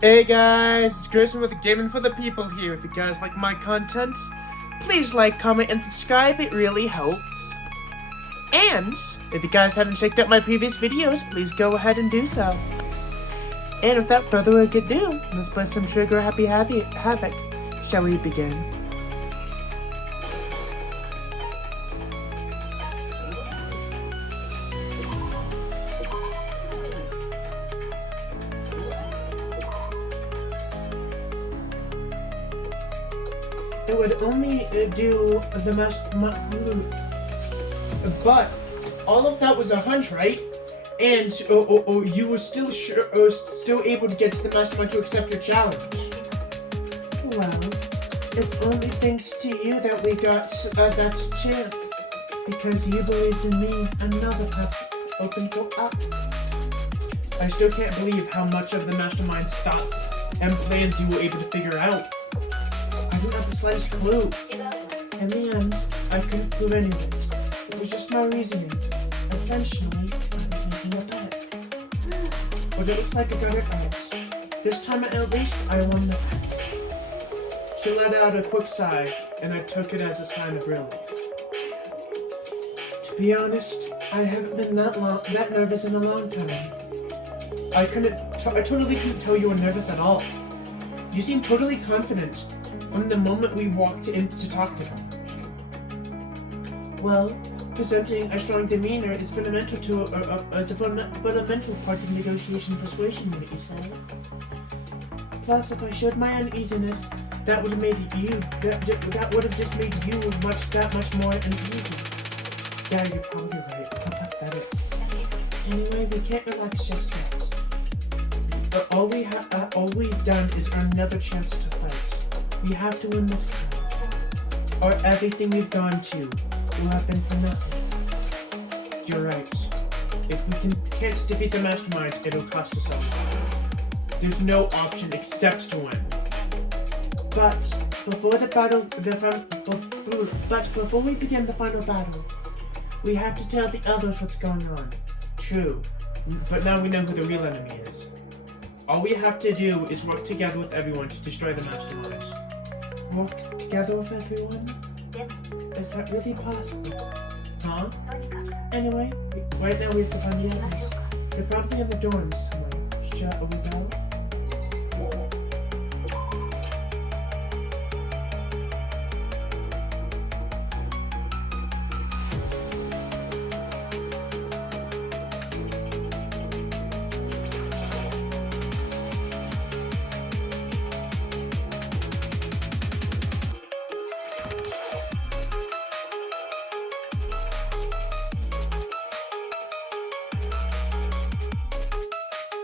Hey guys, it's Grayson with Gaming for the People here. If you guys like my content, please like, comment, and subscribe. It really helps. And if you guys haven't checked out my previous videos, please go ahead and do so. And without further ado, let's play some Sugar Happy Havoc. Shall we begin? It would only do the but all of that was a hunch, right? And you were still able to get to the mastermind to accept your challenge. Well, it's only thanks to you that we got that chance, because you believed in me. Another path opened for us. I still can't believe how much of the mastermind's thoughts and plans you were able to figure out. I didn't have the slightest clue. In the end, I couldn't prove any of it. It was just my reasoning. Essentially, I was making a bet. But it looks like I got it right. This time at least, I won the bet. She let out a quick sigh, and I took it as a sign of relief. To be honest, I haven't been that nervous in a long time. I totally couldn't tell you were nervous at all. You seemed totally confident from the moment we walked in to talk to him. Well, presenting a strong demeanor is fundamental to a fundamental part of negotiation persuasion, wouldn't you say? Plus, if I showed my uneasiness, that would have made that would have just made you that much more uneasy. Yeah, you're probably right. How pathetic. Anyway, we can't relax just yet. But all we've done is earn another chance to fight. We have to win this time, or everything we've gone to will have been for nothing. You're right. If we can't defeat the mastermind, it'll cost us our lives. There's no option except to win. But before we begin the final battle, we have to tell the others what's going on. True, but now we know who the real enemy is. All we have to do is work together with everyone to destroy the mastermind. Work together with everyone? Is that really possible? Huh? Anyway, right now we have to find the others. They're probably in the dorms somewhere. Shall we go?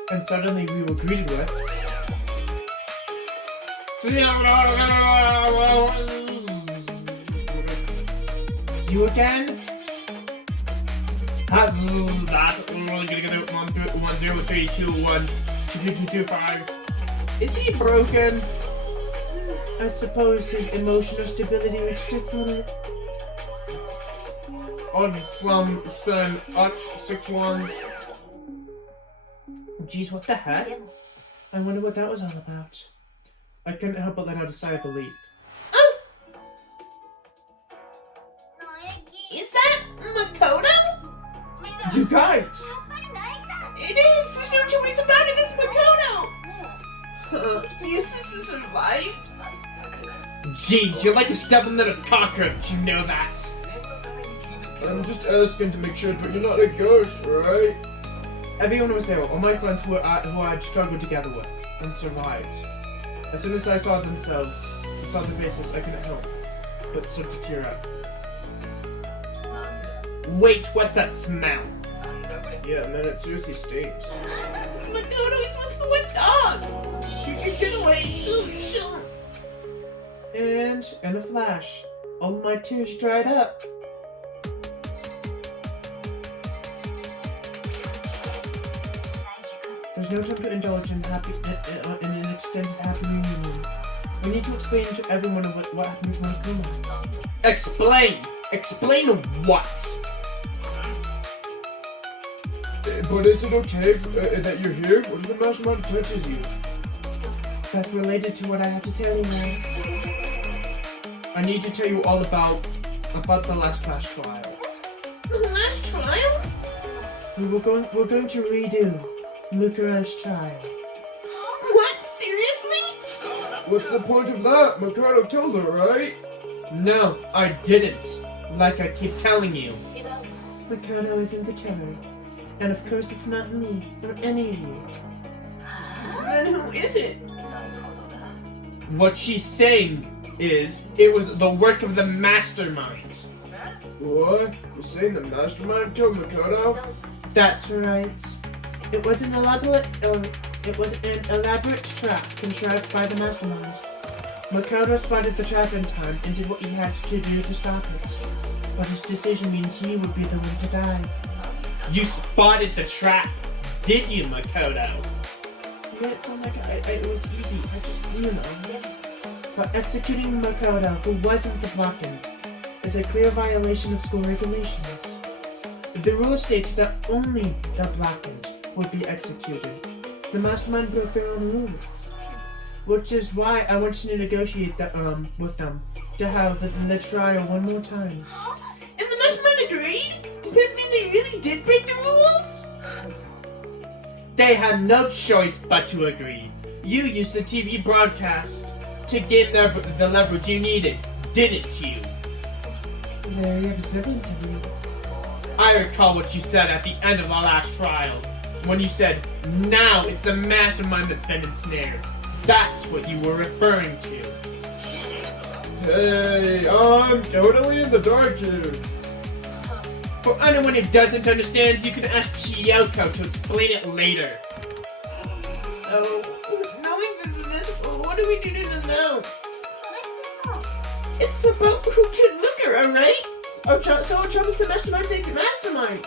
And suddenly we were greeted with... You again? That's we're only gonna get 1 0 3 2 1 2 2 2 5. Is he broken? I suppose his emotional stability reached its limit. On slum son up 6-1. Geez, what the heck? I wonder what that was all about. I couldn't help but let out a sigh of relief. Oh! Is that Makoto? You guys! It is! There's no two ways about it! It's Makoto! He used to survive? Jeez, you're like a stubborn little cockroach, you know that. I'm just asking to make sure, but you're not a ghost, right? Everyone was there, all my friends who I'd struggled together with, and survived. As soon as I saw their faces, I couldn't help but start to tear up. Wait, what's that smell? Yeah, man, it seriously stinks. It's Makoto, he's supposed to be a dog! You can get away, shoot! And, in a flash, all my tears dried up. There's no time to indulge in an extended happy reunion. We need to explain to everyone what happened with Monokuma. Explain! Explain what? But is it okay that you're here? What if the mastermind touches you? That's related to what I have to tell you now. I need to tell you all about the last class trial. The last trial? We're going to redo Mukuro's trial. What? Seriously? What's the point of that? Makoto killed her, right? No, I didn't. Like I keep telling you. Makoto isn't the killer. And of course it's not me, or any of you. Then who is it? What she's saying is, it was the work of the mastermind. What? You're saying the mastermind killed Makoto? That's right. It was an elaborate trap contrived by the mastermind. Makoto spotted the trap in time and did what he had to do to stop it. But his decision meant he would be the one to die. You spotted the trap, did you, Makoto? Yeah, it sounded like it was easy. I just, But executing Makoto, who wasn't the blockade, is a clear violation of school regulations. The rules state that only the blackened would be executed. The mastermind broke their own rules. Which is why I want you to negotiate with them to have the trial one more time. And the mastermind agreed? Does that mean they really did break the rules? They had no choice but to agree. You used the TV broadcast to get the leverage you needed, didn't you? Very observant of you. I recall what you said at the end of our last trial. When you said, now it's the mastermind that's been ensnared. That's what you were referring to. Hey, I'm totally in the dark here. For anyone who doesn't understand, you can ask Kyoko to explain it later. So, knowing this, what do we do to know? It's about who can look her, alright? So our trouble is the mastermind being the mastermind.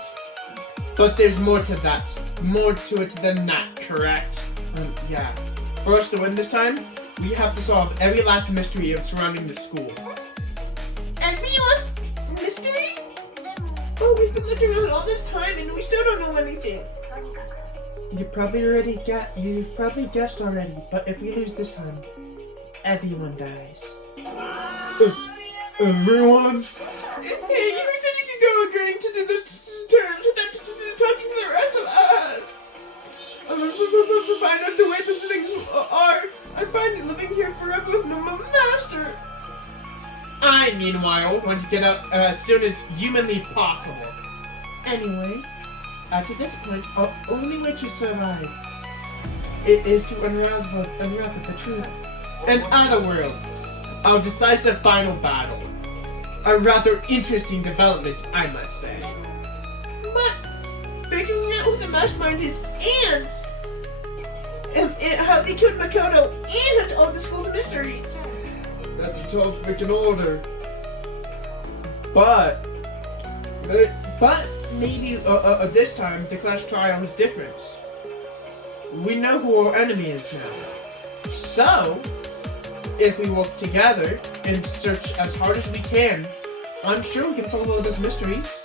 But there's more to that. More to it than that, correct? Yeah. For us to win this time, we have to solve every last mystery surrounding the school. Every last mystery? Oh, we've been looking around all this time and we still don't know anything. You've probably guessed already, but if we lose this time, everyone dies. Everyone? Hey, you said you could go agreeing to do this terms without talking to the rest of us. Find out the way the things are. I find it living here forever with my master. I, meanwhile, want to get out as soon as humanly possible. Anyway, to this point, our only way to survive is to unravel the truth. In other words, our decisive final battle. A rather interesting development, I must say. But figuring out who the mastermind is and how they killed Makoto and all the school's mysteries. That's a tall freaking order. But maybe this time the class trial is different. We know who our enemy is now. So, if we work together and search as hard as we can, I'm sure we can solve all those mysteries.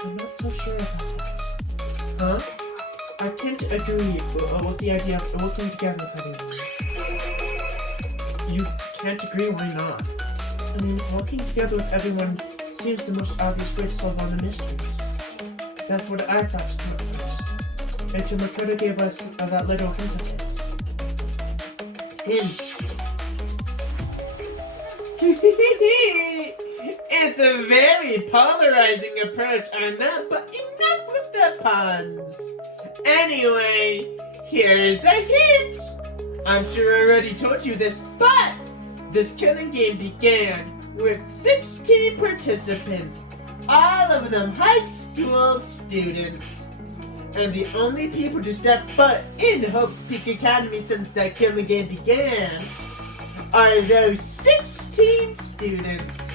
I'm not so sure about that. Huh? I can't agree with the idea of working together with everyone. You can't agree? Why not? I mean, working together with everyone seems the most obvious way to solve all the mysteries. That's what I thought at first. Until Makoto gave us that little hint of his. Hint. It's a very polarizing approach, I know, but enough with the puns. Anyway, here's a hint. I'm sure I already told you this, but this killing game began with 16 participants, all of them high school students. And the only people to step foot in Hope's Peak Academy since that killing game began are those 16 students.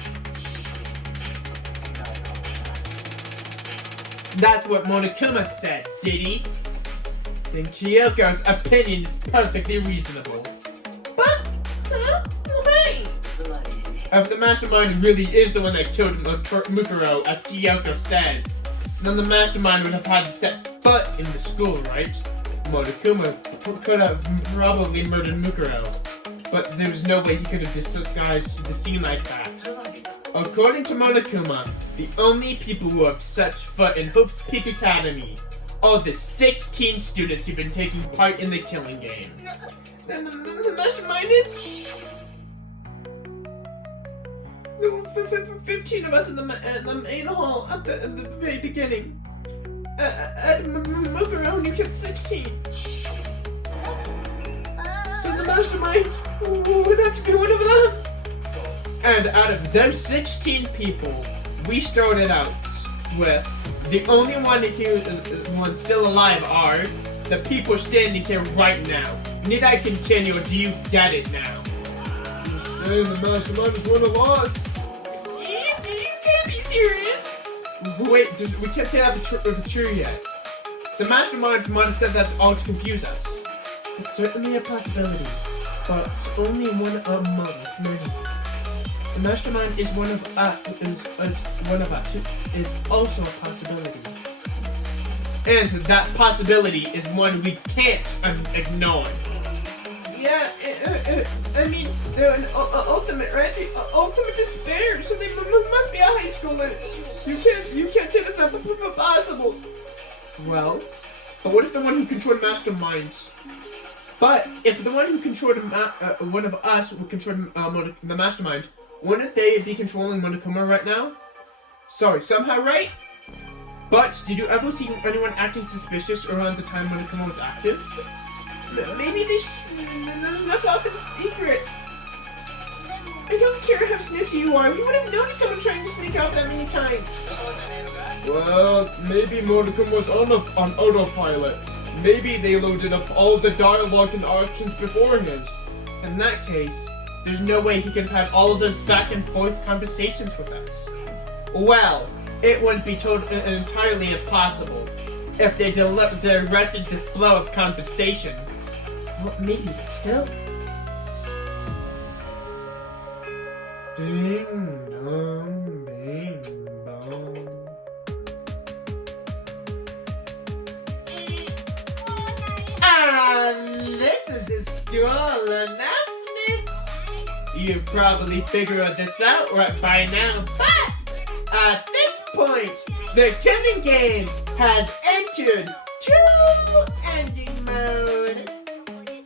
That's what Monokuma said, did he? Then Kyoko's opinion is perfectly reasonable. But, why? If the mastermind really is the one that killed Mukuro, as Kyoko says, then the mastermind would have had to set foot in the school, right? Monokuma could have probably murdered Mukuro, but there was no way he could have disguised the scene like that. According to Monokuma, the only people who have set foot in Hope's Peak Academy are the 16 students who've been taking part in the killing game. Then the mastermind is... 15 of us in the main hall at the very beginning. At Mukuro only killed 16. So the mastermind would have to be one of them. And out of those 16 people, we started out with the only ones still alive are the people standing here right now. Need I continue, or do you get it now? You're saying the mastermind is one of us? You can't be serious. Wait, we can't say that for true yet. The mastermind might have said that all to confuse us. It's certainly a possibility, but it's only one among many. The mastermind is one of us. Is also a possibility, and that possibility is one we can't ignore. Yeah, I mean, they're an ultimate, right? Ultimate despair, so they must be a high schooler. You can't say that's not possible. Well, but what if the one who controlled masterminds? But if the one who controlled one of us who controlled the mastermind, wouldn't they be controlling Monokuma right now? Sorry, somehow right? But did you ever see anyone acting suspicious around the time Monokuma was active? Maybe they snuck off in secret. I don't care how sneaky you are. We would have noticed someone trying to sneak out that many times. Well, maybe Monokuma was on autopilot. Maybe they loaded up all the dialogue and actions beforehand. In that case, there's no way he could have had all of those back and forth conversations with us. Well, it wouldn't be entirely impossible if they directed the flow of conversation. Well, maybe, but still. Ding dong, bing bong. This is a school announcement. You probably figured this out right by now, but at this point, the killing game has entered true ending mode.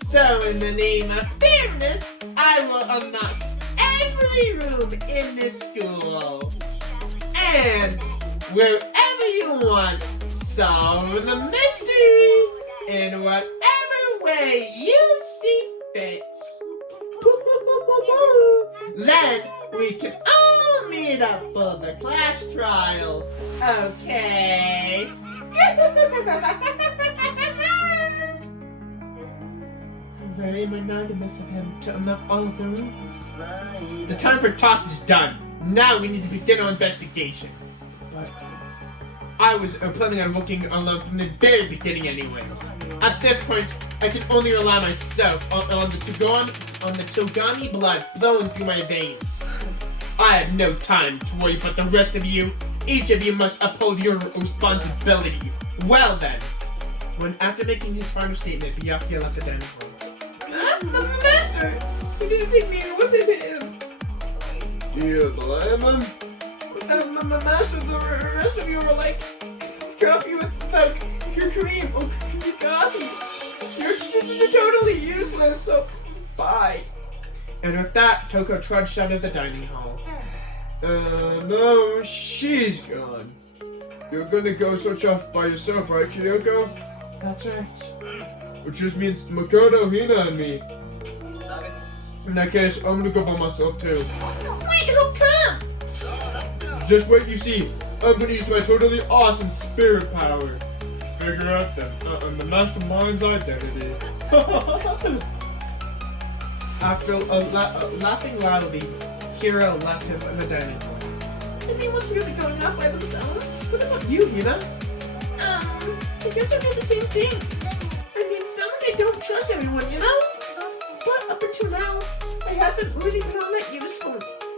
So in the name of fairness, I will unlock every room in this school. And wherever you want, solve the mystery in whatever way you see fit. Then we can all meet up for the class trial, okay? Very monogamous of him to unlock all of the rooms. The time for talk is done. Now we need to begin our investigation. But I was planning on working alone from the very beginning anyways. At this point, I can only rely myself on the Togami blood flowing through my veins. I have no time to worry about the rest of you. Each of you must uphold your responsibility. Well then. When after making his final statement, Byakuya left the dining hall. Master! He didn't take me with him! Do you blame him? Master, the rest of you are like coffee without your cream. Oh, coffee. You're totally useless, so bye. And with that, Toko trudged out of the dining hall. No, she's gone. You're gonna go search off by yourself, right, Kyoko? That's right. Which just means Makoto, Hina, and me. In that case, I'm gonna go by myself too. Wait, who come? Just wait, you see. I'm gonna use my totally awesome spirit power. Figure out the mastermind's identity. After laughing loudly, Hiro left him in the dining hall. Everyone's really going off by themselves. What about you, Hina? I guess I do the same thing. I mean, it's not like I don't trust everyone, you know? But up until now, I haven't really been all that useful.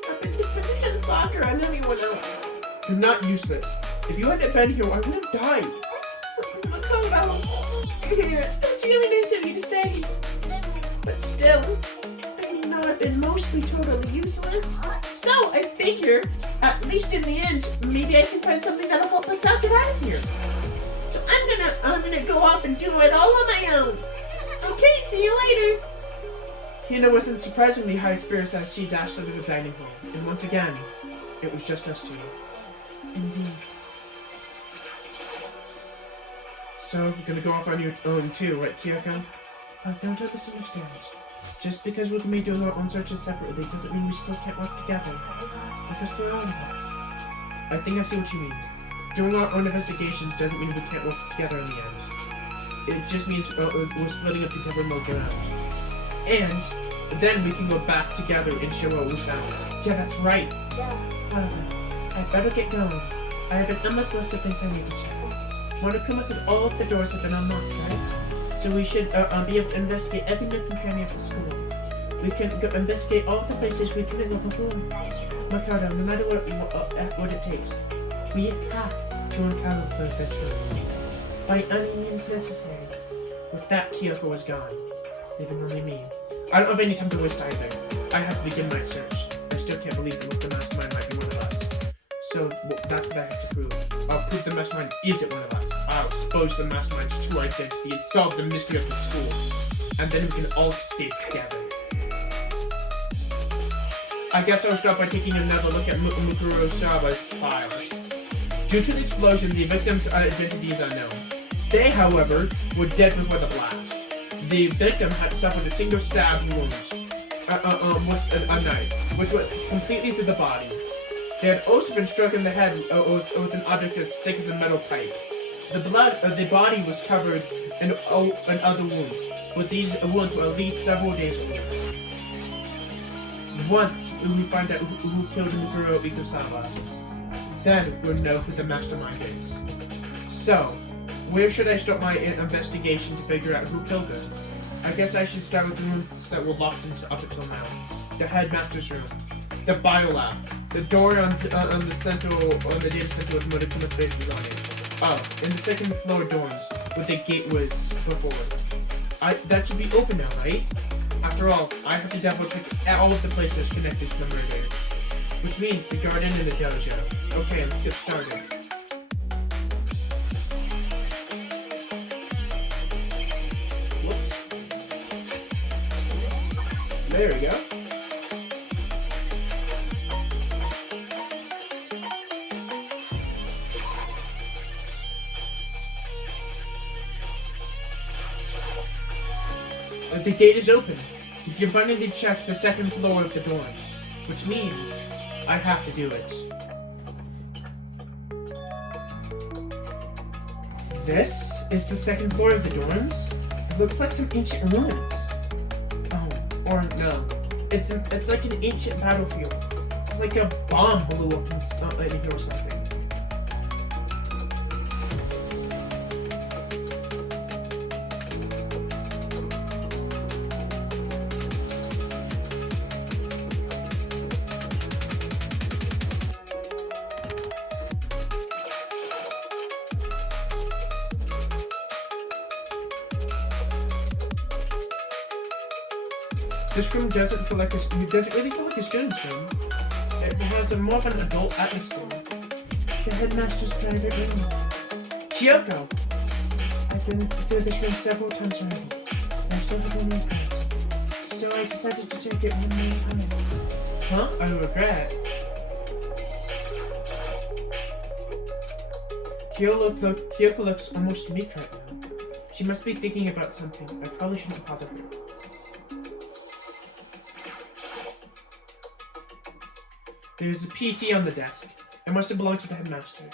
I've been dependent on soccer and anyone else. You're not useless. If you hadn't been here, I would have died. Makoto, That's really nice of you to say. But still, I may not have been mostly totally useless. So I figure, at least in the end, maybe I can find something that'll help us out get out of here. So I'm gonna go off and do it all on my own. Okay, see you later. Hina was in surprisingly high spirits as she dashed out of the dining hall, and once again, it was just us two. Indeed. So, you're gonna go off on your own too, right, Kyoko? Don't misunderstand. Just because we can be doing our own searches separately doesn't mean we still can't work together. Because for all of us. I think I see what you mean. Doing our own investigations doesn't mean we can't work together in the end. It just means we're splitting up to cover more ground. And then we can go back together and share what we found. Yeah, that's right. However, I'd better get going. I have an endless list of things I need to check. Monokuma said all of the doors have been unlocked, right? So we should be able to investigate every nook and cranny of the school. We can go investigate all of the places we couldn't go before. Makoto, no matter what it takes, we have to encounter the adventure. By any means necessary. With that, Kyoko was gone, leaving only me. I don't have any time to waste either. I have to begin my search. I still can't believe that the mastermind might be one of us. So that's what I have to prove. I'll prove the mastermind isn't one of us. I'll expose the mastermind's true identity and solve the mystery of the school. And then we can all escape together. I guess I'll start by taking another look at Mukuro Saba's file. Due to the explosion, the victim's identity is unknown. They, however, were dead before the blast. The victim had suffered a single stab wound with a knife, which went completely through the body. They had also been struck in the head with an object as thick as a metal pipe. The body was covered in other wounds, but these wounds were at least several days old. Once we find out who killed Mukuro Ikusaba, then we'll know who the mastermind is. So, where should I start my investigation to figure out who killed her? I guess I should start with the rooms that were locked up until now. The headmaster's room, the biolab, the door on the data center with Motokuma's faces on it. Oh, and the second floor dorms, where the gate was before. That should be open now, right? After all, I have to double check all of the places connected to the murder. Which means the garden and the dojo. Okay, let's get started. Whoops. There we go. The gate is open. You can finally check the second floor of the dorms, which means I have to do it. This is the second floor of the dorms. It looks like some ancient ruins. Oh, or no. It's like an ancient battlefield. Like a bomb blew up in here or something. This room doesn't really feel like a student's room. It has a more of an adult atmosphere. It's the headmaster's private room. Kyoko! I've been through this room several times already, and I still have no regret. So I decided to take it one more time. Huh? I regret? Kyoko looks almost meek right now. She must be thinking about something. I probably shouldn't bother her. There's a PC on the desk. It must have belonged to the headmaster.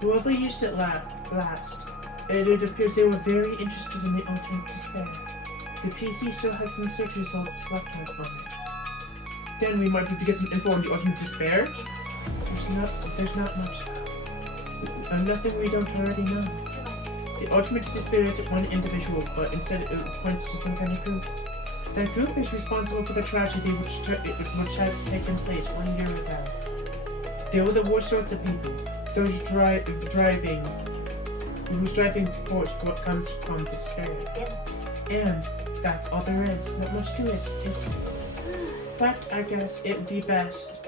Whoever used it last, it appears they were very interested in the ultimate despair. The PC still has some search results left on it. Then we might be able to get some info on the ultimate despair. There's not much. Nothing we don't already know. The ultimate despair isn't one individual, but instead it points to some kind of group. That group is responsible for the tragedy which had taken place 1 year ago. They were the worst sorts of people. Those driving whose driving force what comes from despair. Yep. And that's all there is. Not much to it, is there? But I guess it would be best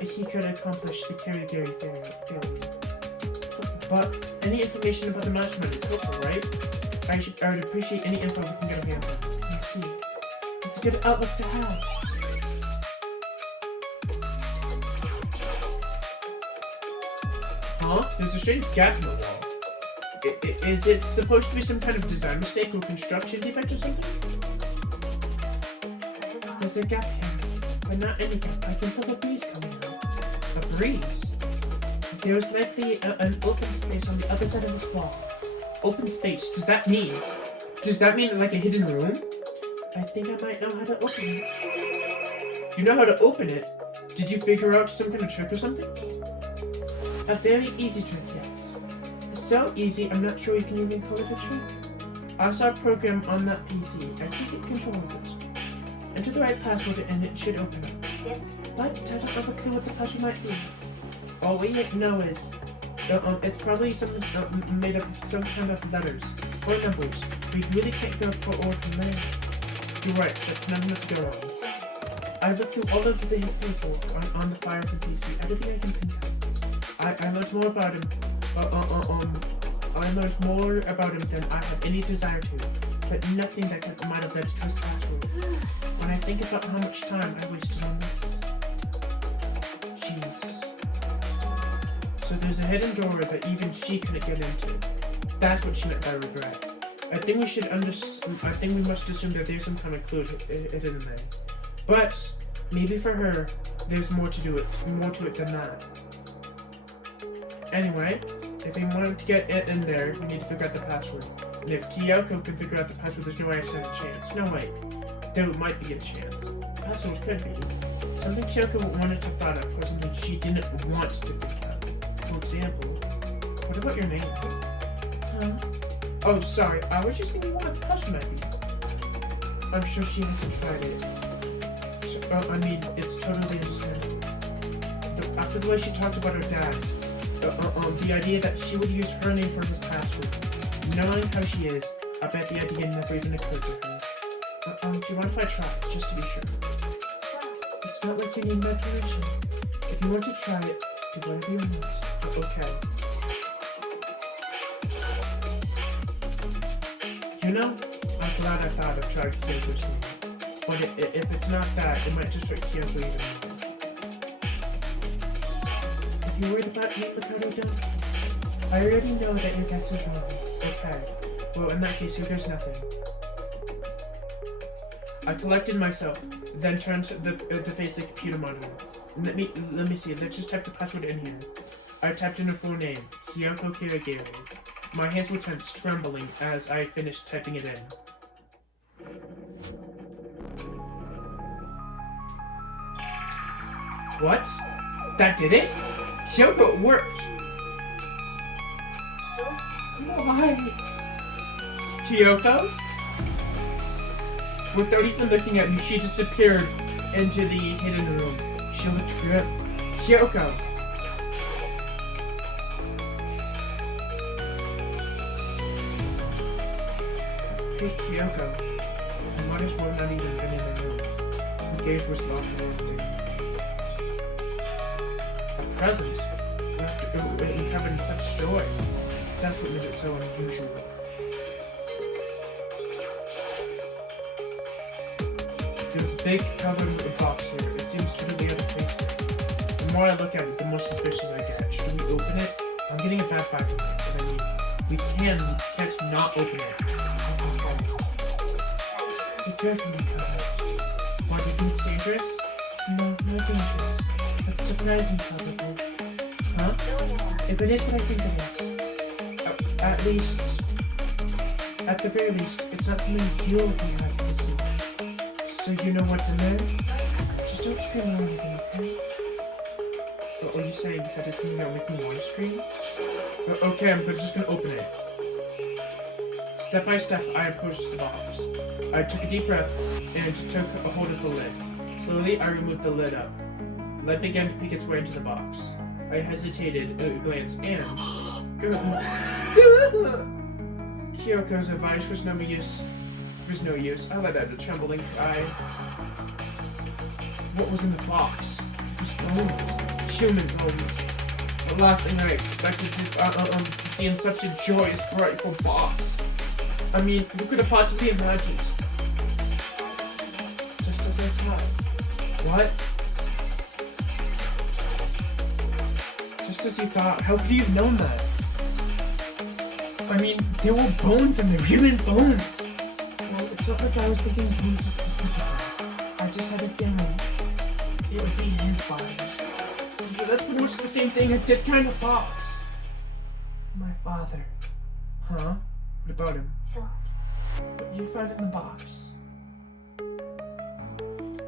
he could accomplish the Kirigiri theory. But any information about the mastermind is helpful, right? I would appreciate any info we can get our hands on. I see. It's a good outlook to have. Huh? There's a strange gap in the wall. Is it supposed to be some kind of design mistake or construction defect or something? There's a gap here, but not any gap. I can feel a breeze coming out. A breeze? There's likely an open space on the other side of this wall. Open space? Does that mean like a hidden room? I think I might know how to open it. You know how to open it? Did you figure out some kind of trick or something? A very easy trick, yes. So easy, I'm not sure you can even call it a trick. I saw a program on that PC. I think it controls it. Enter the right password and it should open it. Yep. But I don't have a clue what the password might be. All we know is it's probably something made up of some kind of letters or numbers. We really can't go forward from there. You're right, that's not enough to go on. I've looked through all of his people on the files and PC. Everything I can think of. I learned more about him. I learned more about him than I had any desire to, but nothing that might have led to his password. When I think about how much time I wasted on this. Jeez. So there's a hidden door that even she couldn't get into. That's what she meant by regret. I think we must assume that there's some kind of clue hidden in there. But maybe for her, there's more to it than that. Anyway, if we want to get it in there, we need to figure out the password. And if Kyoko can figure out the password, there's no way I stand a chance. No, wait. There might be a chance. The password could be something Kyoko wanted to thought of, or something she didn't want to think of. For example, what about your name? Huh? Oh, sorry. I was just thinking what the password might be. I'm sure she hasn't tried it. So, I mean, it's totally understandable. After the way she talked about her dad, the idea that she would use her name for his password, knowing how she is, I bet the idea never even occurred to her. Do you mind if I try, just to be sure? It's not like you need my permission. If you want to try it, do whatever you want. Okay. You know, I'm glad I thought of trying Kyoko's name. But if it's not that, it might just hurt Kyoko even more. If you're worried about me, Ricardo, don't. I already know that your guess is wrong. Okay. Well, in that case, there's nothing. I collected myself, then turned to face the computer monitor. Let me see. Let's just type the password in here. I typed in her full name, Kyoko Kirigiri. My hands were tense, trembling as I finished typing it in. What? That did it? Kyoko, it worked! Why? Kyoko? Without even looking at me, she disappeared into the hidden room. She looked grim. Kyoko! Hey, Kyoko. I might as well not even been in the room. The gate was locked and a present? And covered in such joy. That's what made it so unusual. There's a big covered box here. It seems totally out of place here. The more I look at it, the more suspicious I get. Should we open it? I'm getting a bad vibe from it, but I mean, we can't not open it. Be careful, Kyoko. Why do you think it's dangerous? No, not dangerous. But surprising, probably. Huh? If it is what I think it is, at the very least, it's not something you'll be happy to see. So you know what's in there? Just don't scream or anything, okay? Are you saying that it's something that'll make me want to scream? Okay, I'm just gonna open it. Step by step, I approached the box. I took a deep breath and took a hold of the lid. Slowly, I removed the lid up. Light began to peek its way into the box. I hesitated a glance and... Kyoko's advice was no use. I let out a trembling cry. What was in the box? It was bones. Human bones. The last thing I expected to see in such a joyous, brightful box. I mean, who could have possibly imagined? Just as I thought. What? Just as you thought. How could you have known that? I mean, there were bones in there, human bones. Well, it's not like I was thinking bones specifically. I just had a feeling it would be his body. So that's pretty much the same thing, a dead kind of box. My father. Huh? What about him? So, What do you find in the box?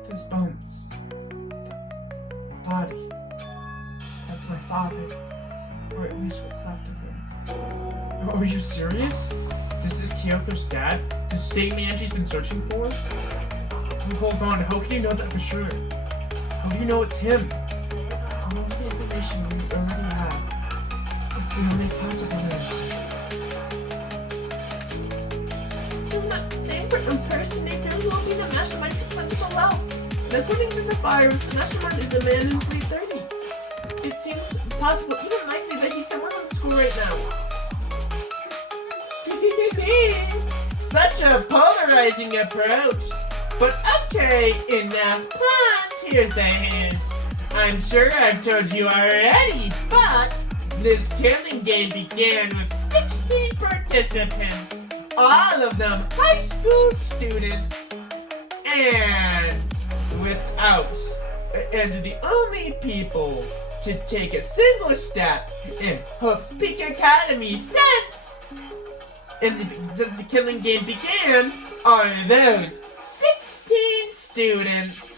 There's bones. Body. That's my father. Or at least what's left of him. Are you serious? This is Kyoko's dad? The same man she's been searching for? Hold on, how can you know that for sure? How do you know it's him? All of the information we already have. It's the only possible answer. So that same impersonator who will be the mastermind for Clinton so well. And according to the files, the mastermind is a man in his late 30s. It seems possible, even likely, that he's somewhere in school right now. Such a polarizing approach. But okay, enough puns. Here's a hint. I'm sure I've told you already, but this killing game began with 16 participants, all of them high school students, and the only people to take a single step in Hope's Peak Academy since the killing game began are those 16 students.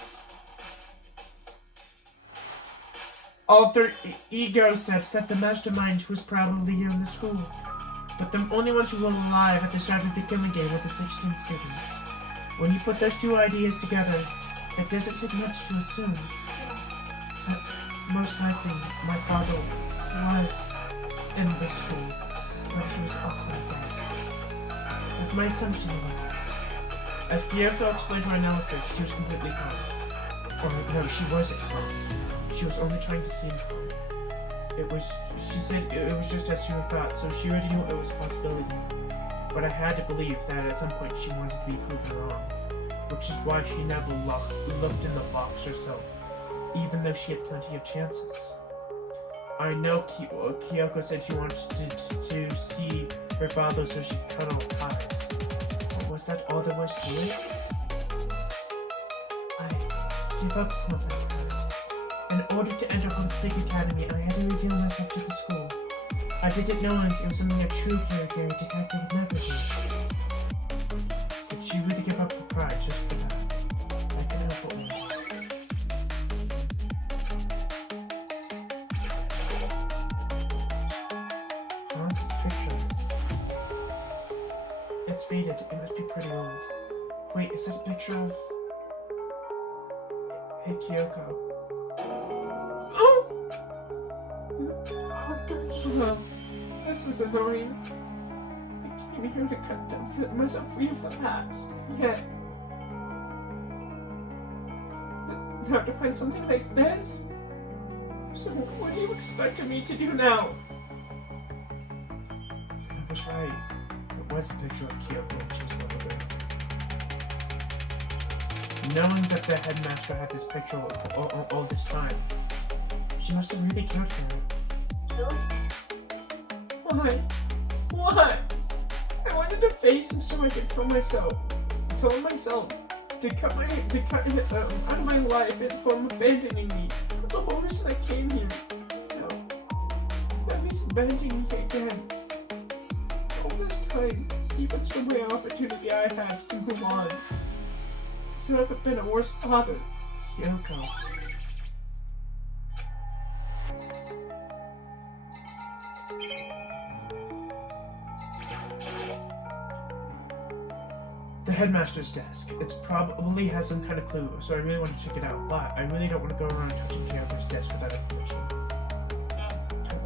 Alter Ego said that the mastermind was probably here in the school, but the only ones who were alive at the start of the killing game were the 16 students. When you put those two ideas together, it doesn't take much to assume that most likely my father was in the school, but he was outside dead. That's my assumption about it. As Kyoko explained her analysis, she was completely calm. Or no, she wasn't calm. She was only trying to seem calm. She said it was just as she thought, so she already knew it was a possibility. But I had to believe that at some point she wanted to be proven wrong. Which is why she never looked in the box herself, even though she had plenty of chances. I know Kyoko said she wanted to see her father so she cut off ties. But was that all there was to it? I gave up something. In order to enter Hope's Big Academy, I had to reveal myself to the school. I didn't know it was something a true character detective would never do. But she really gave up her pride just for that. I can help it. This picture. It's faded. It must be pretty old. Wait, is that a picture of... Hey, Kyoko. Well, this is annoying. I came here to cut myself free of the past. Yet... now to find something like this? So what do you expect me to do now? I was right. It was a picture of Kyoko when she was little girl. Knowing that the headmaster had this picture all this time, she must have really cared for her. Why? What? I wanted to face him so I could tell myself to cut him out of my life and from abandoning me. That's the whole reason I came here. Now he's abandoning me again. All this time, he puts away an opportunity I had to move on. Instead of have been a worse father, Kyoko. The headmaster's desk. It probably has some kind of clue, so I really want to check it out, but I really don't want to go around touching Kyoko's desk without information.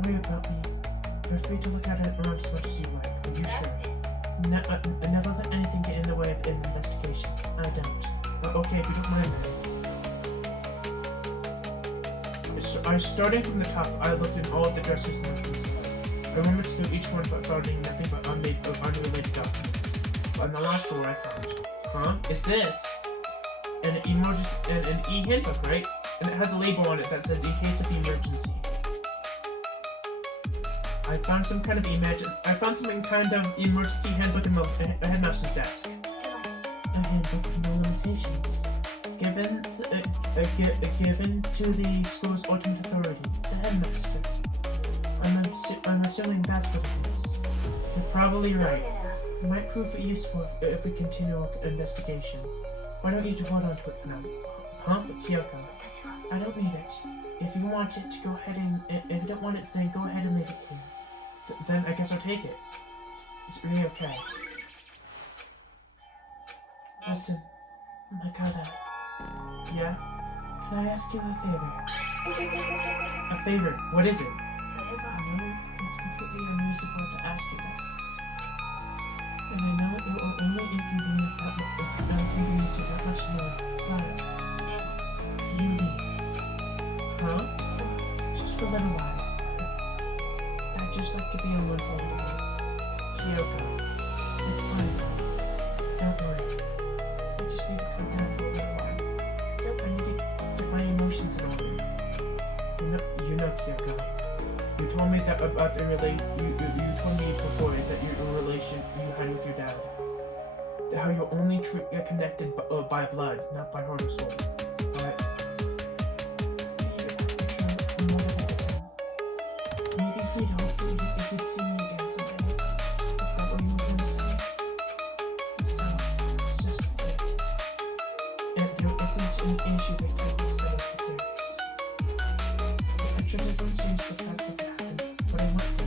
worry about me. You're free to look at it around as much as you like. Are you sure? Never let anything get in the way of an investigation. I don't. But okay, if you don't mind then. So, starting from the top, I looked in all of the dressers and weapons. I rummaged through each one but finding nothing but unrelated documents. But on the last drawer I found. Huh? It's this. An e-handbook, right? And it has a label on it that says in case of emergency. I found some kind of emergency handbook in the headmaster's desk. A handbook with no limitations. Given to the school's ultimate authority, the headmaster. I'm assuming that's what it is. You're probably right. It might prove useful if we continue our investigation. Why don't you hold on to it for now? Huh? But Kyoko, I don't need it. If you want it, go ahead and... If you don't want it, then go ahead and leave it here. Then I guess I'll take it. Is it really okay? Listen, Makoto. Yeah? Can I ask you a favor? A favor? What is it? I know it's completely unreasonable to ask you this. And I know it will only inconvenience you that much more. But if you leave, huh? Just for a little while. I'd just like to be alone for a little bit. Kyoko, it's fine. Don't worry. I just need to calm down for a little while. I need to get my emotions in order. You know, Kyoko. You told me that about the you told me before that your relation you had with your dad. How you're only connected by blood, not by heart or soul. But maybe he'd hope if he'd see me again someday. Is that what you were going to say? So, it's just fate. And there isn't an issue that can be settled with theirs. The picture doesn't change the facts of it happened, but I want them.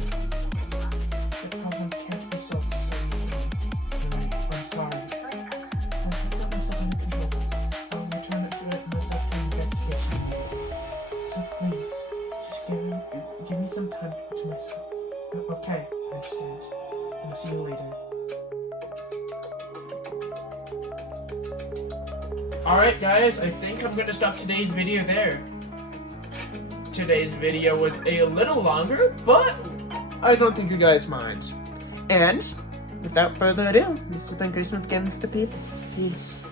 The problem can't be solved so easily. I'm sorry. I've put myself under control. I'll return to it myself to investigation. So please, just give me some time to myself. Okay, I understand. And I'll see you later. Alright guys, I think I'm gonna stop today's video there. Today's video was a little longer, but I don't think you guys mind. And without further ado, this has been Grace with Games for the People. Peace.